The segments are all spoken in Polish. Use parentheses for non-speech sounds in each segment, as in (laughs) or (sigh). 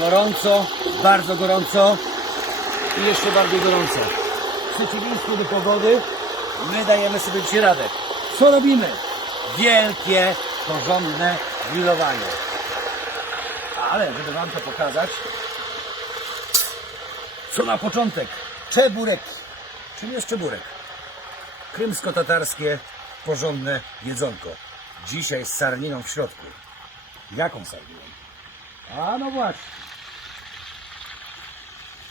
Gorąco, bardzo gorąco i jeszcze bardziej gorąco. W przeciwieństwie do pogody, my dajemy sobie dzisiaj radę. Co robimy? Wielkie, porządne grillowanie. Ale żeby Wam to pokazać, co na początek? Czeburek. Czym jest czeburek? Krymsko-tatarskie, porządne jedzonko. Dzisiaj z sarniną w środku. Jaką sarniną? A no właśnie.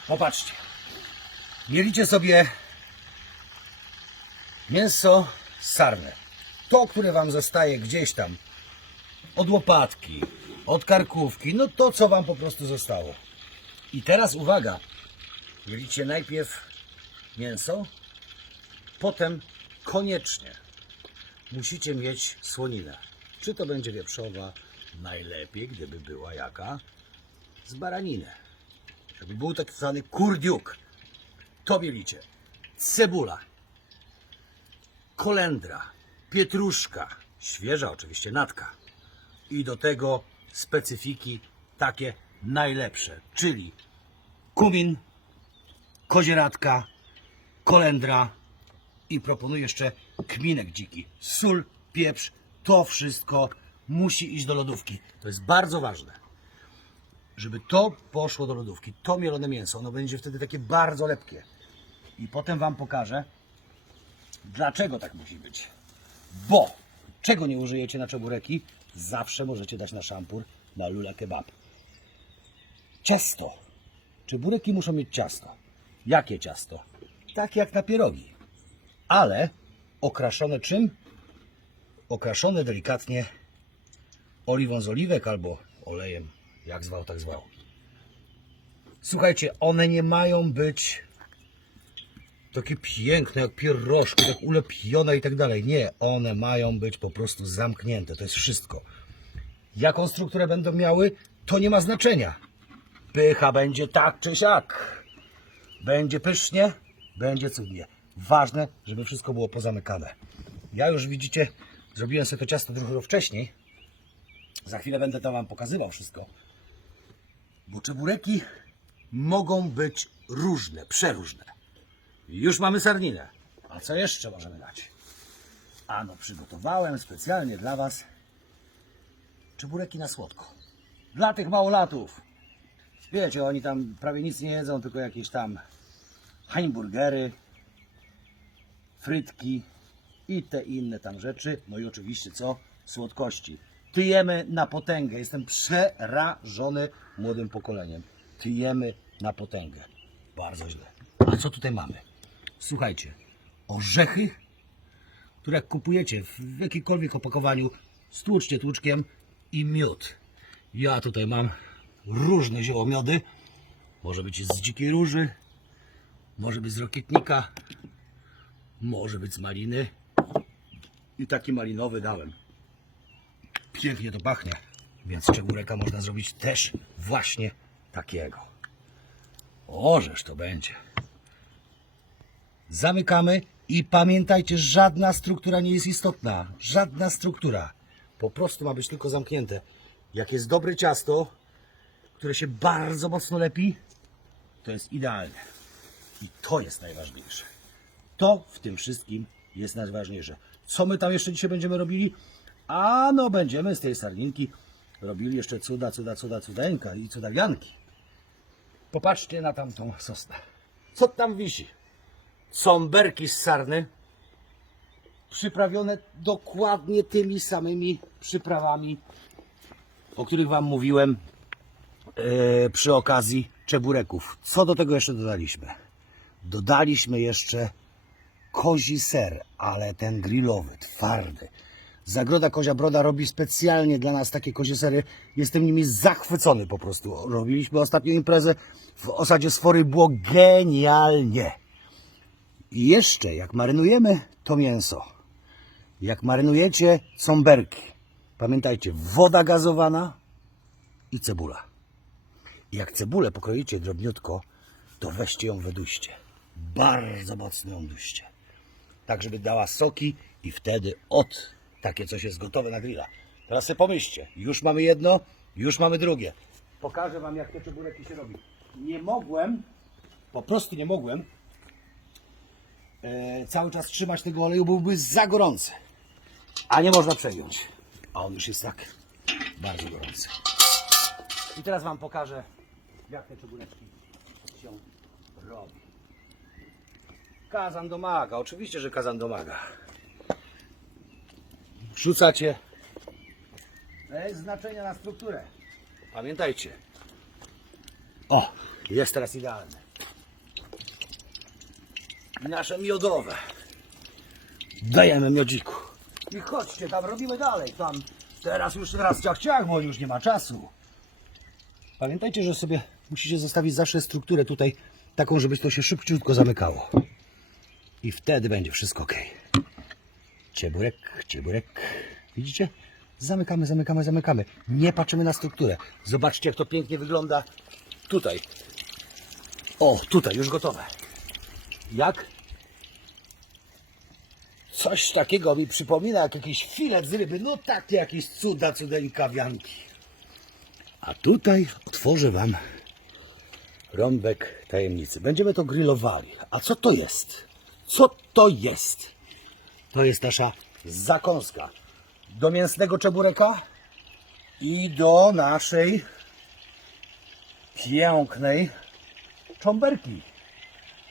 Popatrzcie. Mielicie sobie mięso sarne. To, które Wam zostaje gdzieś tam od łopatki, od karkówki, no to, co Wam po prostu zostało. I teraz uwaga. Mielicie najpierw mięso, potem koniecznie musicie mieć słoninę. Czy to będzie wieprzowa? Najlepiej, gdyby była jaka? Z baraniny. Żeby był tak zwany kurdiuk. To mielicie. Cebula. Kolendra. Pietruszka. Świeża oczywiście natka. I do tego specyfiki takie najlepsze, czyli kumin, kozieradka, kolendra i proponuję jeszcze kminek dziki. Sól, pieprz, to wszystko musi iść do lodówki. To jest bardzo ważne. Żeby to poszło do lodówki, to mielone mięso, ono będzie wtedy takie bardzo lepkie. I potem Wam pokażę, dlaczego tak musi być. Bo czego nie użyjecie na czebureki, zawsze możecie dać na szampur, na lula kebab. Ciasto. Czebureki muszą mieć ciasto. Jakie ciasto? Tak jak na pierogi. Ale okraszone czym? Okraszone delikatnie oliwą z oliwek albo olejem, jak zwał, tak zwał. Słuchajcie, one nie mają być takie piękne jak pierożki, tak ulepione i tak dalej. Nie, one mają być po prostu zamknięte. To jest wszystko. Jaką strukturę będą miały, to nie ma znaczenia. Pycha będzie tak czy siak. Będzie pysznie, będzie cudnie. Ważne, żeby wszystko było pozamykane. Ja już widzicie, zrobiłem sobie to ciasto dużo wcześniej. Za chwilę będę to Wam pokazywał wszystko. Bo czebureki mogą być różne, przeróżne. Już mamy sarninę. A co jeszcze możemy dać? Ano, przygotowałem specjalnie dla Was czebureki na słodko. Dla tych małolatów. Wiecie, oni tam prawie nic nie jedzą, tylko jakieś tam hamburgery, frytki i te inne tam rzeczy. No i oczywiście co? Słodkości. Tyjemy na potęgę. Jestem przerażony młodym pokoleniem. Tyjemy na potęgę. Bardzo źle. A co tutaj mamy? Słuchajcie, orzechy, które jak kupujecie w jakimkolwiek opakowaniu, stłuczcie tłuczkiem i miód. Ja tutaj mam różne ziołomiody. Może być z dzikiej róży, może być z rokietnika, może być z maliny. I taki malinowy dałem. Pięknie to pachnie, więc czebureka można zrobić też właśnie takiego. Orzesz to będzie. Zamykamy i pamiętajcie, żadna struktura nie jest istotna. Żadna struktura. Po prostu ma być tylko zamknięte. Jak jest dobre ciasto, które się bardzo mocno lepi, to jest idealne. I to jest najważniejsze. To w tym wszystkim jest najważniejsze. Co my tam jeszcze dzisiaj będziemy robili? A no będziemy z tej sarninki robili jeszcze cuda, cuda, cuda, cudeńka i cudawianki. Popatrzcie na tamtą sosnę. Co tam wisi? Somberki z sarny przyprawione dokładnie tymi samymi przyprawami, o których Wam mówiłem e, przy okazji czebureków. Co do tego jeszcze dodaliśmy? Dodaliśmy jeszcze kozi ser, ale ten grillowy, twardy. Zagroda Kozia Broda robi specjalnie dla nas takie kozie sery. Jestem nimi zachwycony po prostu. Robiliśmy ostatnią imprezę w osadzie Sfory. Było genialnie. I jeszcze, jak marynujemy to mięso, jak marynujecie cąberki, pamiętajcie, woda gazowana i cebula. I jak cebulę pokroicie drobniutko, to weźcie ją wyduście. Bardzo mocno ją duście. Tak, żeby dała soki i wtedy od takie coś jest gotowe na grilla. Teraz sobie pomyślcie, już mamy jedno, już mamy drugie. pokażę Wam, jak te czebureki się robi. Nie mogłem, po prostu nie mogłem e, cały czas trzymać tego oleju, byłby za gorący. A nie można przegiąć. A on już jest tak bardzo gorący. I teraz Wam pokażę, jak te czebureczki się robi. Kazan domaga, oczywiście, że kazan domaga. Wrzucacie bez znaczenia na strukturę. Pamiętajcie. O, jest teraz idealne. I nasze miodowe. Dajemy miodziku. I chodźcie, tam robimy dalej. Tam teraz już teraz ciach ciach, bo już nie ma czasu. Pamiętajcie, że sobie musicie zostawić zawsze strukturę tutaj taką, żeby to się szybciutko zamykało. I wtedy będzie wszystko ok. Cieburek, cieburek. Widzicie? Zamykamy, zamykamy, zamykamy. Nie patrzymy na strukturę. Zobaczcie, jak to pięknie wygląda tutaj. O, tutaj, już gotowe. Jak? Coś takiego mi przypomina, jak jakiś filet z ryby. No takie jakieś cuda, cudeńka wianki. A tutaj otworzę Wam rąbek tajemnicy. Będziemy to grillowali. A co to jest? Co to jest? To jest nasza zakąska do mięsnego czebureka i do naszej pięknej czomberki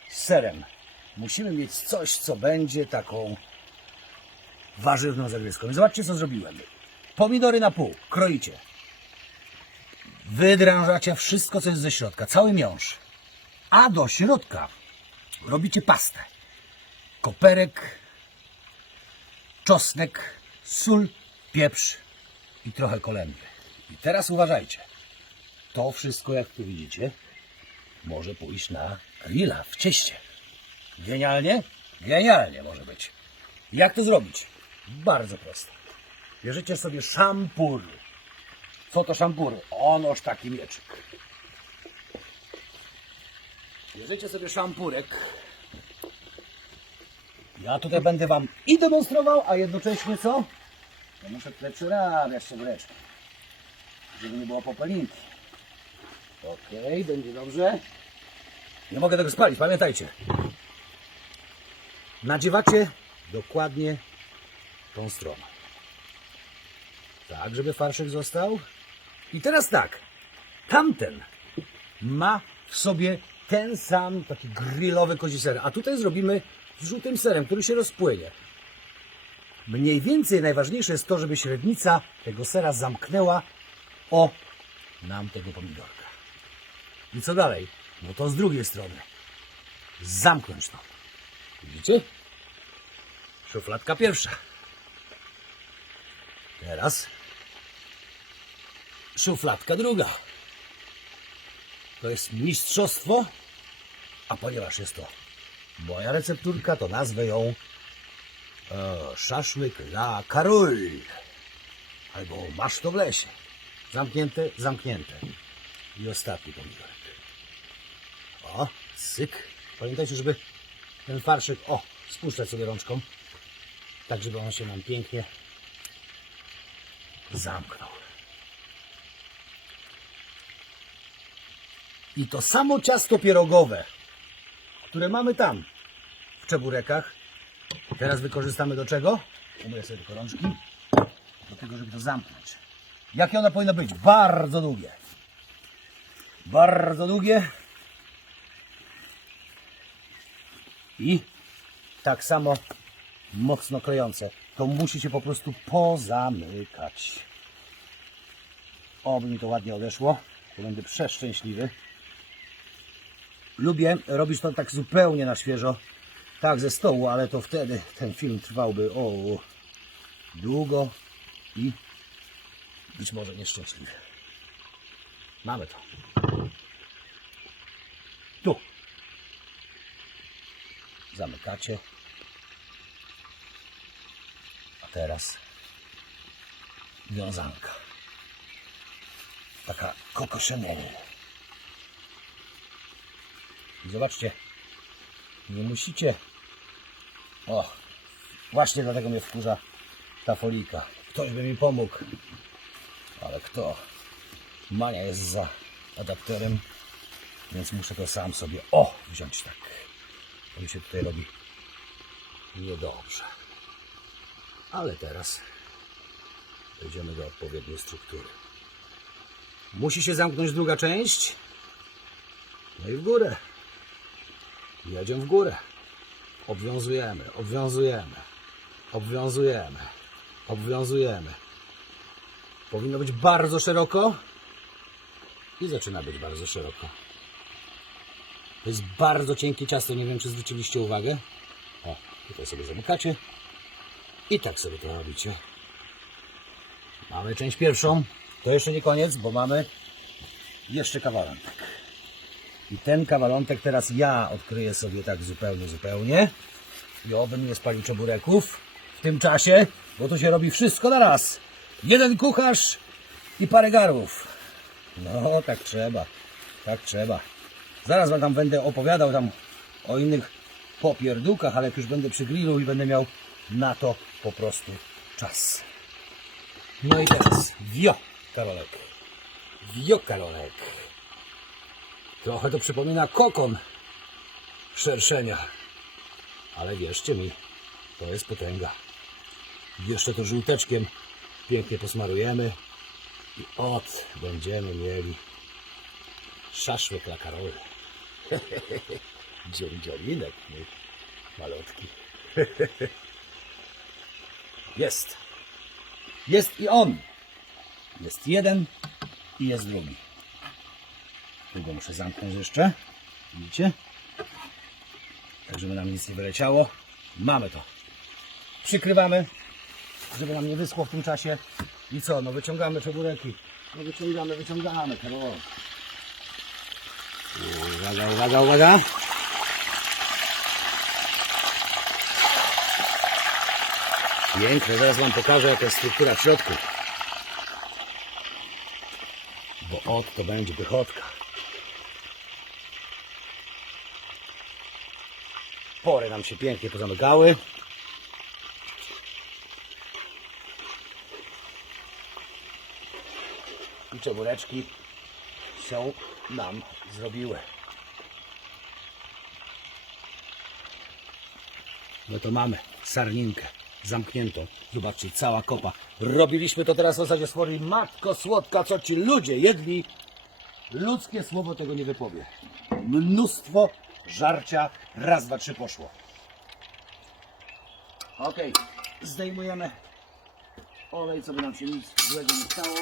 z serem. Musimy mieć coś, co będzie taką warzywną zagryzką. Zobaczcie, co zrobiłem. Pomidory na pół, kroicie. Wydrążacie wszystko, co jest ze środka, cały miąższ. A do środka robicie pastę. Koperek, czosnek, sól, pieprz i trochę kolendry. I teraz uważajcie. To wszystko, jak tu widzicie, może pójść na grilla w cieście. Genialnie? Genialnie może być. Jak to zrobić? Bardzo proste. Bierzecie sobie szampur. Co to szampur? Onoż taki mieczyk. Bierzecie sobie szampurek. Ja tutaj będę Wam i demonstrował, a jednocześnie co? Ja muszę tutaj przerabiać cebuleczkę, żeby nie było popelinki. Okej, będzie dobrze. Nie mogę tego spalić, pamiętajcie. Nadziewacie dokładnie tą stroną. Tak, żeby farszyk został. I teraz tak, tamten ma w sobie ten sam taki grillowy kozi ser, a tutaj zrobimy z żółtym serem, który się rozpłynie. Mniej więcej najważniejsze jest to, żeby średnica tego sera zamknęła o nam tego pomidorka. I co dalej? No to z drugiej strony. Zamknąć to. Widzicie? Szufladka pierwsza. Teraz szufladka druga. To jest mistrzostwo, a ponieważ jest to moja recepturka, to nazwę ją e, szaszłyk la Karol. Albo masz to w lesie. Zamknięte, zamknięte. I ostatni pomidorek. O, syk. Pamiętajcie, żeby ten farszyk, o, spuszczać sobie rączką, tak żeby on się nam pięknie zamknął. I to samo ciasto pierogowe, które mamy tam czeburekach, teraz wykorzystamy do czego? Umyję sobie tylko rączki. Do tego, żeby to zamknąć. Jakie ono powinno być? Bardzo długie. Bardzo długie. I tak samo mocno klejące. To musi się po prostu pozamykać. Oby mi to ładnie odeszło. Będę przeszczęśliwy. Lubię robić to tak zupełnie na świeżo. Tak ze stołu, ale to wtedy ten film trwałby o długo i być może nieszczęśliwy. Mamy to. Tu. Zamykacie. A teraz wiązanka. Taka Coco Chanel. I zobaczcie, nie musicie. O, właśnie dlatego mnie wkurza ta folika. Ktoś by mi pomógł. Ale kto? Mania jest za adapterem, więc muszę to sam sobie, o, wziąć tak. To mi się tutaj robi niedobrze. Ale teraz Przejdziemy do odpowiedniej struktury. Musi się zamknąć druga część. No i w górę. Jedziemy w górę. Obwiązujemy, obwiązujemy, obwiązujemy, obwiązujemy. Powinno być bardzo szeroko i zaczyna być bardzo szeroko. To jest bardzo cienkie ciasto, nie wiem czy zwróciliście uwagę. O, tutaj sobie zamykacie i tak sobie to robicie. Mamy część pierwszą. To jeszcze nie koniec, bo mamy jeszcze kawalątek. I ten kawalątek teraz ja odkryję sobie tak zupełnie, zupełnie. I obym nie spalił czebureków w tym czasie, bo tu się robi wszystko na raz. Jeden kucharz i parę garów. No, tak trzeba. Tak trzeba. Zaraz wam tam będę opowiadał tam o innych popierdółkach, ale jak już będę przy grillu i będę miał na to po prostu czas. No i teraz wio, Karolek. Wio, Karolek. Trochę to przypomina kokon szerszenia. Ale wierzcie mi, to jest potęga. Jeszcze to żółteczkiem pięknie posmarujemy i od będziemy mieli szaszłyk dla Karoly. (laughs) Dziędziolinek mój malutki. (laughs) Jest. Jest i on. Jest jeden i jest drugi. Muszę zamknąć jeszcze. Widzicie? Tak, żeby nam nic nie wyleciało. Mamy to. Przykrywamy, żeby nam nie wyschło w tym czasie. I co? No wyciągamy czebureki. No wyciągamy, wyciągamy. Karol. Uwaga, uwaga, uwaga. Piękne, zaraz Wam pokażę jaka jest struktura w środku. Bo od to będzie pychotka. Pory nam się pięknie pozamykały. I czebureczki się nam zrobiły. No to mamy sarninkę zamkniętą. Zobaczcie, cała kopa. Robiliśmy to teraz w zasadzie swojej matko słodka, co ci ludzie jedli. Ludzkie słowo tego nie wypowie. Mnóstwo żarcia. Raz, dwa, trzy poszło. Ok, zdejmujemy olej, co by nam się nic złego nie stało.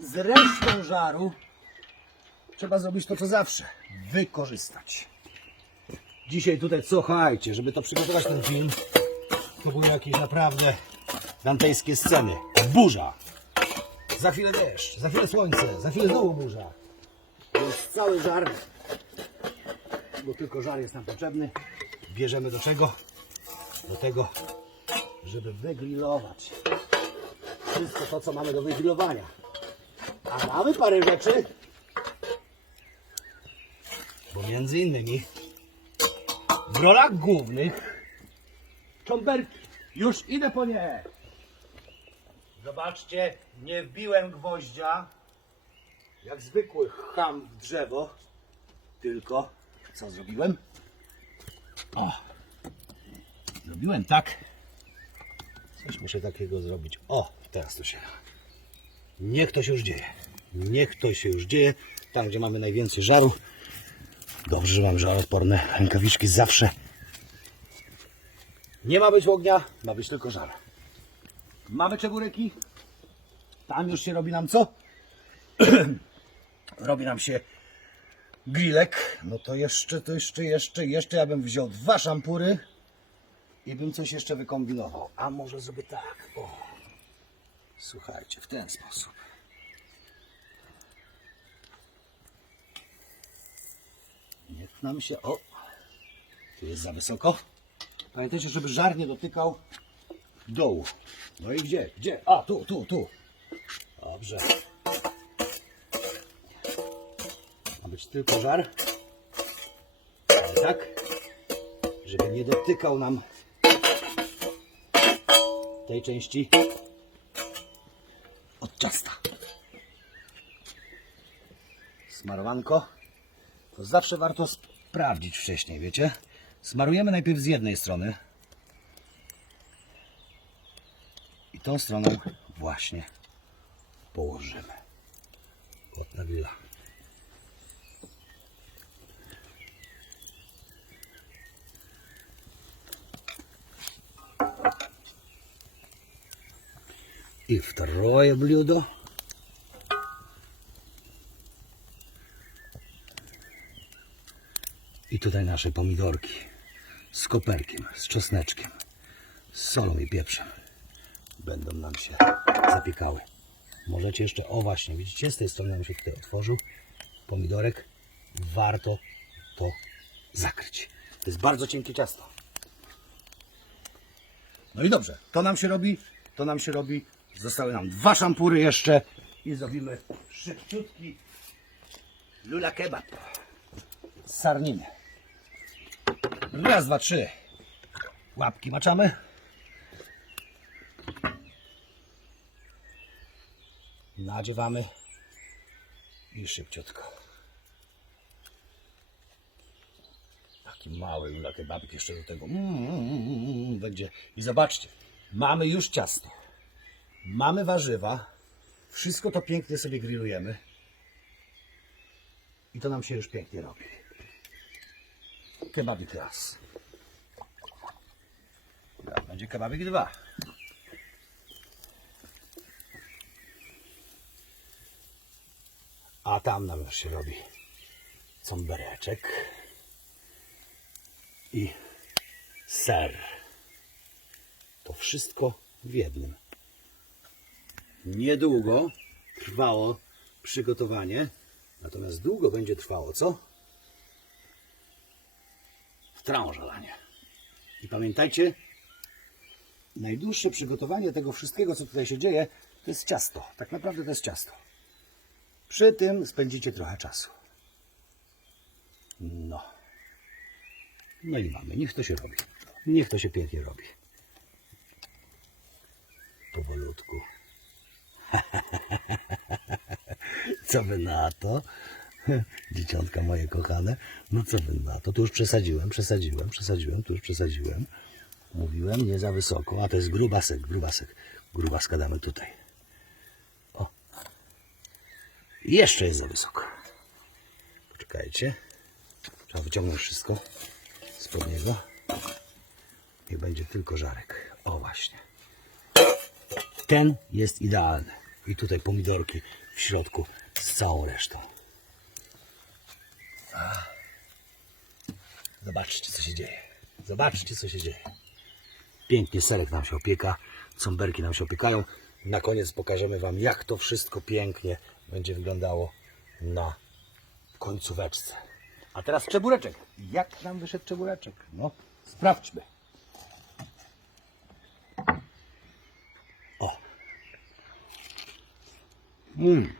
Z resztą żaru trzeba zrobić to, co zawsze. Wykorzystać. Dzisiaj tutaj, słuchajcie, żeby to przygotować ten film, to były jakieś naprawdę dantejskie sceny. Burza. Za chwilę deszcz, za chwilę słońce, za chwilę znowu burza. Więc cały żar, bo tylko żar jest nam potrzebny, bierzemy do czego? Do tego, żeby wygrillować wszystko to, co mamy do wygrillowania. A mamy parę rzeczy, bo między innymi w rolach głównych cząberki. Już idę po nie. Zobaczcie, nie wbiłem gwoździa jak zwykły cham w drzewo, tylko co zrobiłem? O, zrobiłem tak. Coś muszę takiego zrobić. O, teraz to się. Niech to się już dzieje. Niech to się już dzieje. Gdzie mamy najwięcej żaru. Dobrze, że mam żaroodporne rękawiczki zawsze. Nie ma być ognia, ma być tylko żar. Mamy czebureki. Tam już się robi nam co? (clears throat) robi nam się grillek. No to jeszcze, to jeszcze, jeszcze, jeszcze ja bym wziął dwa szampury i bym coś jeszcze wykombinował. A może zrobię tak. O. Słuchajcie, w ten sposób. Niech nam się. O! Tu jest za wysoko. Pamiętajcie, żeby żar nie dotykał dołu. No i gdzie? Gdzie? A, tu, tu, tu. Dobrze. Tylko żar. Ale tak, żeby nie dotykał nam tej części od ciasta. smarowanko, to zawsze warto sprawdzić wcześniej, wiecie? Smarujemy najpierw z jednej strony i tą stroną właśnie położymy. Kot na И второе блюдо. I tutaj nasze pomidorki z koperkiem, z czosneczkiem, z solą i pieprzem będą nam się zapiekały. Możecie jeszcze, o właśnie, widzicie, z tej strony nam się tutaj otworzył pomidorek. Warto to zakryć. To jest bardzo cienkie ciasto. No i dobrze, to nam się robi, to nam się robi. Zostały nam dwa szampury jeszcze i zrobimy szybciutki lula kebab z sarniny. Raz, dwa, trzy. Łapki maczamy. Nadziewamy i szybciutko. Taki mały lula kebabik jeszcze do tego. Mm, mm, mm, mm, będzie. I zobaczcie, mamy już ciasto. Mamy warzywa. Wszystko to pięknie sobie grillujemy. I to nam się już pięknie robi. Kebabik raz. Teraz będzie kebabik dwa. A tam nam już się robi cąbereczek i ser. To wszystko w jednym. Niedługo trwało przygotowanie, natomiast długo będzie trwało co? Wtrążalanie. I pamiętajcie, najdłuższe przygotowanie tego wszystkiego, co tutaj się dzieje, to jest ciasto. Tak naprawdę to jest ciasto. Przy tym spędzicie trochę czasu. No. No i mamy. Niech to się robi. Niech to się pięknie robi. Powolutku. (laughs) Co wy na to? (laughs) Dzieciątka moje kochane. No co wy na to? Tu już przesadziłem, przesadziłem, przesadziłem, tu już przesadziłem. Mówiłem nie za wysoko, a to jest grubasek, grubasek. Grubaska damy tutaj. O. I Jeszcze jest za wysoko. Poczekajcie. Trzeba wyciągnąć wszystko spod niego. Niech będzie tylko żarek. O właśnie. Ten jest idealny. I tutaj pomidorki w środku z całą resztą. Zobaczcie, co się dzieje. Zobaczcie, co się dzieje. Pięknie serek nam się opieka, cąberki nam się opiekają. Na koniec pokażemy Wam, jak to wszystko pięknie będzie wyglądało na końcóweczce. A teraz czebureczek. Jak nam wyszedł czebureczek? No, sprawdźmy. Mm.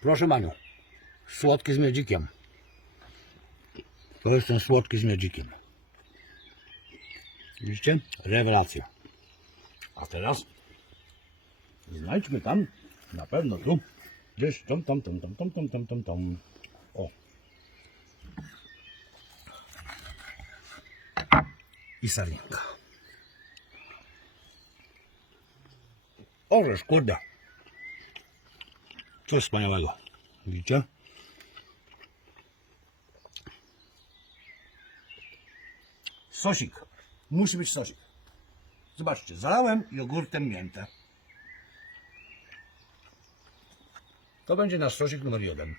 Proszę Maniu, słodki z miodzikiem. To jest ten słodki z miodzikiem. Widzicie? Rewelacja. A teraz znajdźmy tam, na pewno tu, gdzieś tam, tam, tam, tam, tam, tam, tam, tam, tam. O. I sarinka. Orzesz, kurde. Coś wspaniałego. Widzicie? Sosik. Musi być sosik. Zobaczcie, zalałem jogurtem miętę. To będzie nasz sosik numer jeden.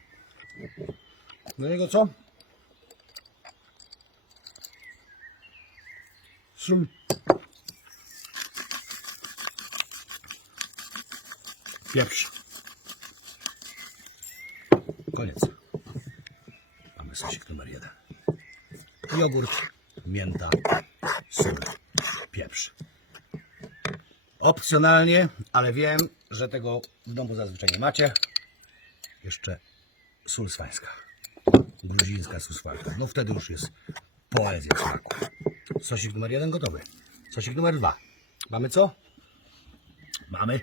Do niego co? Sól. Pieprz. Koniec. Mamy sosik numer jeden. Jogurt, mięta, sól, pieprz. Opcjonalnie, ale wiem, że tego w domu zazwyczaj nie macie. Jeszcze sól swańska. Gruzińska sól swańska. No wtedy już jest poezja smaku. Sosik numer jeden gotowy. Sosik numer dwa. Mamy co? Mamy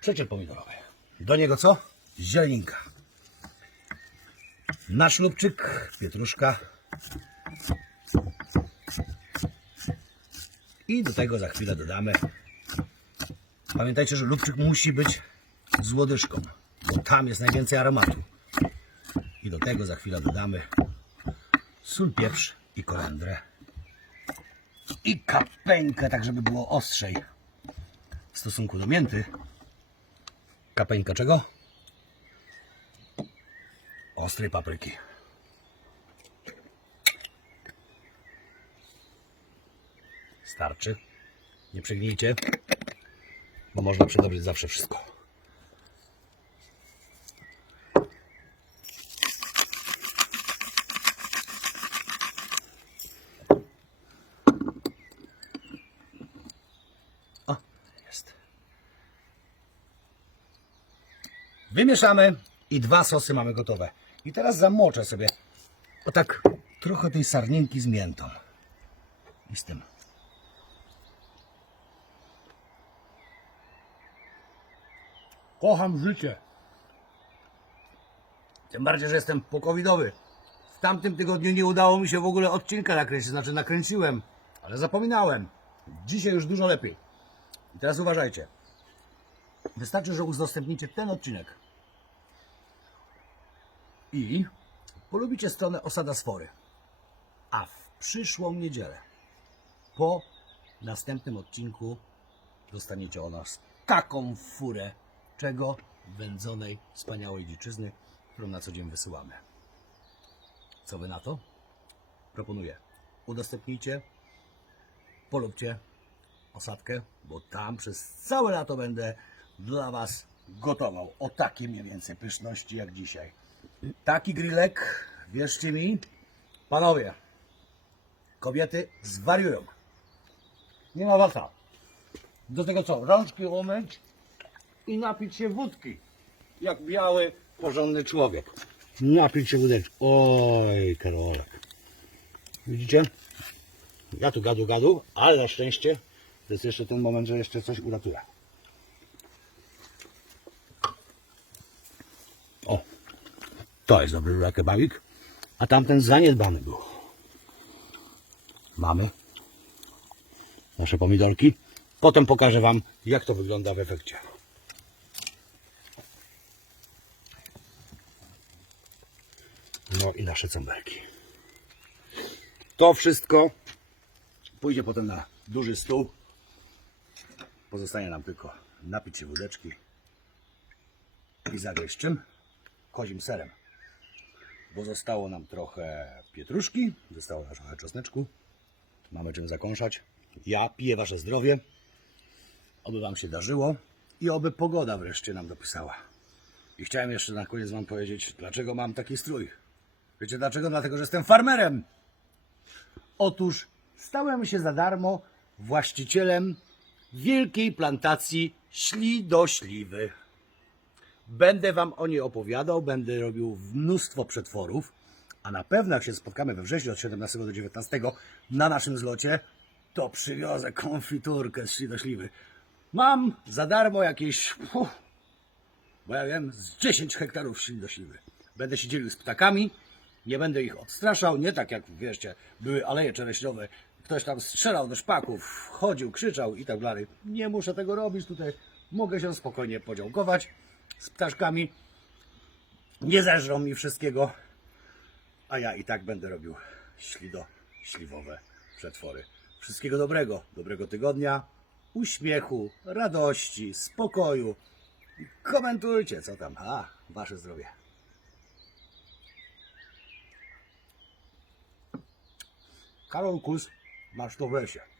przecier pomidorowy. Do niego co? zieleninka. Nasz lubczyk, pietruszka. I do tego za chwilę dodamy. Pamiętajcie, że lubczyk musi być z łodyżką, bo tam jest najwięcej aromatu. I do tego za chwilę dodamy sól, pieprz i kolendrę. I kapeńkę, tak żeby było ostrzej w stosunku do mięty. Kapeńka czego? Ostrej papryki. Starczy. Nie przegnijcie, bo można przedobrzyć zawsze wszystko. O, jest. Wymieszamy i dwa sosy mamy gotowe. I teraz zamoczę sobie o tak trochę tej sarninki z miętą. I z tym. Kocham życie. Tym bardziej, że jestem pokowidowy. W tamtym tygodniu nie udało mi się w ogóle odcinka nakręcić, znaczy nakręciłem, ale zapominałem. Dzisiaj już dużo lepiej. I teraz uważajcie. Wystarczy, że udostępnicie ten odcinek i polubicie stronę Osada Sfory. A w przyszłą niedzielę, po następnym odcinku, dostaniecie o nas taką furę czego? Wędzonej, wspaniałej dziczyzny, którą na co dzień wysyłamy. Co wy na to? Proponuję. Udostępnijcie, polubcie osadkę, bo tam przez całe lato będę dla Was gotował o takie mniej więcej pyszności jak dzisiaj. Taki grillek, wierzcie mi, panowie, kobiety zwariują. Nie ma wata. Do tego co? Rączki umyć i napić się wódki. Jak biały, porządny człowiek. Napić się wódeczki. Oj, Karolek. Widzicie? Ja tu gadu gadu, ale na szczęście to jest jeszcze ten moment, że jeszcze coś uratuje. O, to jest dobry rakebawik, a tamten zaniedbany był. Mamy nasze pomidorki. Potem pokażę Wam, jak to wygląda w efekcie. No i nasze cąbelki. To wszystko pójdzie potem na duży stół. Pozostanie nam tylko napić się wódeczki i zagryźć czym? Kozim serem. Bo zostało nam trochę pietruszki, zostało nam trochę czosneczku. Mamy czym zakąszać. Ja piję Wasze zdrowie. Oby Wam się darzyło i oby pogoda wreszcie nam dopisała. I chciałem jeszcze na koniec Wam powiedzieć, dlaczego mam taki strój. Wiecie dlaczego? Dlatego, że jestem farmerem. Otóż stałem się za darmo właścicielem wielkiej plantacji śli do śliwy. Będę Wam o niej opowiadał, będę robił mnóstwo przetworów, a na pewno jak się spotkamy we wrześniu od 17 do 19 na naszym zlocie, to przywiozę konfiturkę z śli do śliwy. Mam za darmo jakieś, uf, bo ja wiem, z 10 hektarów śli do śliwy. Będę się dzielił z ptakami, nie będę ich odstraszał, nie tak jak, wiecie, były aleje czereśniowe, ktoś tam strzelał do szpaków, chodził, krzyczał i tak dalej. Nie muszę tego robić tutaj, mogę się spokojnie podziałkować z ptaszkami, nie zeżrą mi wszystkiego, a ja i tak będę robił ślido, śliwowe przetwory. Wszystkiego dobrego, dobrego tygodnia, uśmiechu, radości, spokoju. Komentujcie, co tam. A, wasze zdrowie. Karol Kus, masz to w.